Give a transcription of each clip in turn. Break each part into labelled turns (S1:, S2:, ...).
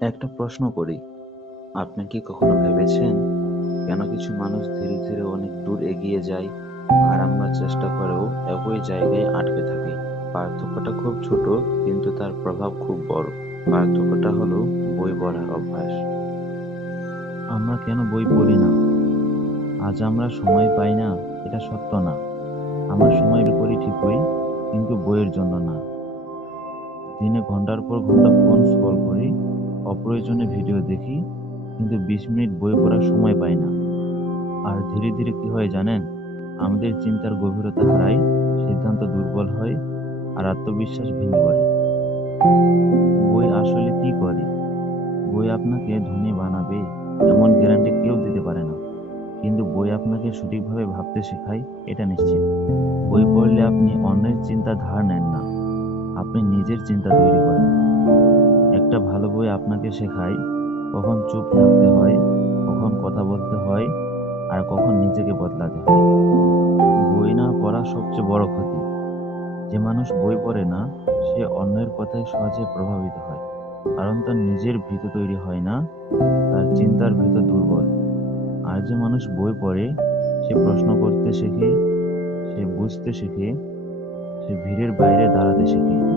S1: একটা প্রশ্ন করি। আপনি কি কখনো ভেবেছেন কেন কিছু মানুষ ধীরে ধীরে অনেক দূর এগিয়ে যায় আর আমরা চেষ্টা করেও একই জায়গায় আটকে থাকি? পার্থক্যটা খুব ছোট, কিন্তু তার প্রভাব খুব বড়। পার্থক্যটা হলো বই পড়ার অভ্যাস। আমরা কেন বই পড়ি না? আজ আমরা সময় পাই না, এটা সত্য না। আমরা সময় করি ঠিকই, কিন্তু বইয়ের জন্য না। দিনে ঘণ্টার পর ঘণ্টা ফোন স্ক্রল করি? অপ্রয়োজনে ভিডিও দেখি, কিন্তু বিশ মিনিট বই পড়ার সময় পাই না। আর ধীরে ধীরে কি হয় জানেন? আমাদের চিন্তার গভীরতা হারায়, সিদ্ধান্ত দুর্বল হয়, আর আত্মবিশ্বাস ভেঙে পড়ে। বই আসলে কি করে? বই আপনাকে ধনী বানাবে, এমন গ্যারান্টি কেউ দিতে পারে না। কিন্তু বই আপনাকে সঠিকভাবে ভাবতে শেখায়, এটা নিশ্চিত। বই পড়লে আপনি অন্যের চিন্তা ধার নেন না। আপনি নিজের চিন্তা তৈরি করেন। একটা ভালো বই আপনাকে শেখায়, কখন চুপ থাকতে হয়, কখন কথা বলতে হয়, আর কখন নিজেকে বদলাতে হয়। বই না পড়া সবচেয়ে বড় ক্ষতি। যে মানুষ বই পড়ে না, সে অন্যের কথায় সহজে প্রভাবিত হয়। কারণ তার নিজের ভীত তৈরি হয় না, তার চিন্তার ভীত দুর্বল। আর যে মানুষ বই পড়ে, সে প্রশ্ন করতে শেখে, সে বুঝতে শেখে, সে ভিড়ের বাইরে দাঁড়াতে শেখে।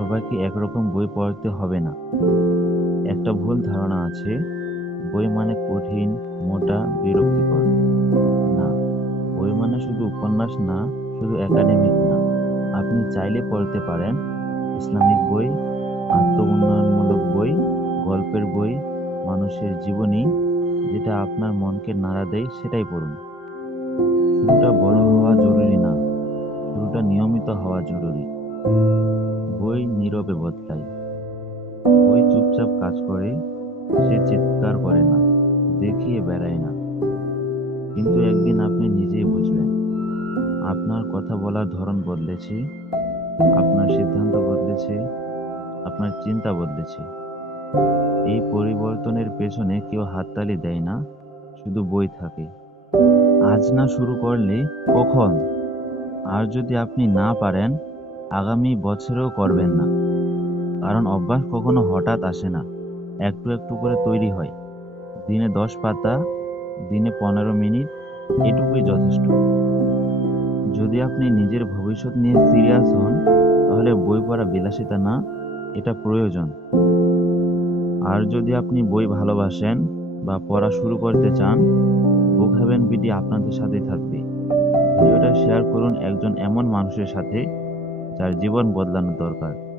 S1: সবাইকে একরকম বই পড়তে হবে না? একটা ভুল ধারণা আছে, বই মানে কঠিন, মোটা, বিরক্তিকর। না, বই মানে শুধু উপন্যাস না, শুধু একাডেমিক না। আপনি চাইলে পড়তে পারেন, ইসলামিক বই আত্ম উন্নয়নমূলক বই, গল্পের বই, মানুষের জীবনী, যেটা আপনার মনকে নাড়া দেয়, সেটাই পড়ুন। শুরুটা বড় হওয়া জরুরি না, শুরুটা নিয়মিত হওয়া জরুরি। নীরবে বদলায় বই চুপচাপ কাজ করে, সে চিৎকার করে না, দেখিয়ে বেড়ায় না। কিন্তু একদিন আপনি নিজেই বুঝবেন আপনার কথা বলার ধরন বদলেছে, আপনার সিদ্ধান্ত বদলেছে, আপনার চিন্তা বদলেছে। এই পরিবর্তনের পেছনে কেউ হাততালি দেয় না, শুধু বই থাকে। আজ না শুরু করলে কখন? আর যদি আপনি না পারেন, আগামী বছরেও করবেন না। কারণ অভ্যাস কখনো হঠাৎ আসে না। একটু একটু করে তৈরি হয়। দিনে দশ পাতা, দিনে পনেরো মিনিট, এটুকুই যথেষ্ট। যদি আপনি নিজের ভবিষ্যৎ নিয়ে সিরিয়াস হন, তাহলে বই পড়া বিলাসিতা না, এটা প্রয়োজন। আর যদি আপনি বই ভালোবাসেন বা পড়া শুরু করতে চান, বুক হ্যাভেন বিডি আপনাদের সাথেই থাকবে। ভিডিওটা শেয়ার করুন একজন এমন মানুষের সাথে, যার জীবন বদলানো দরকার।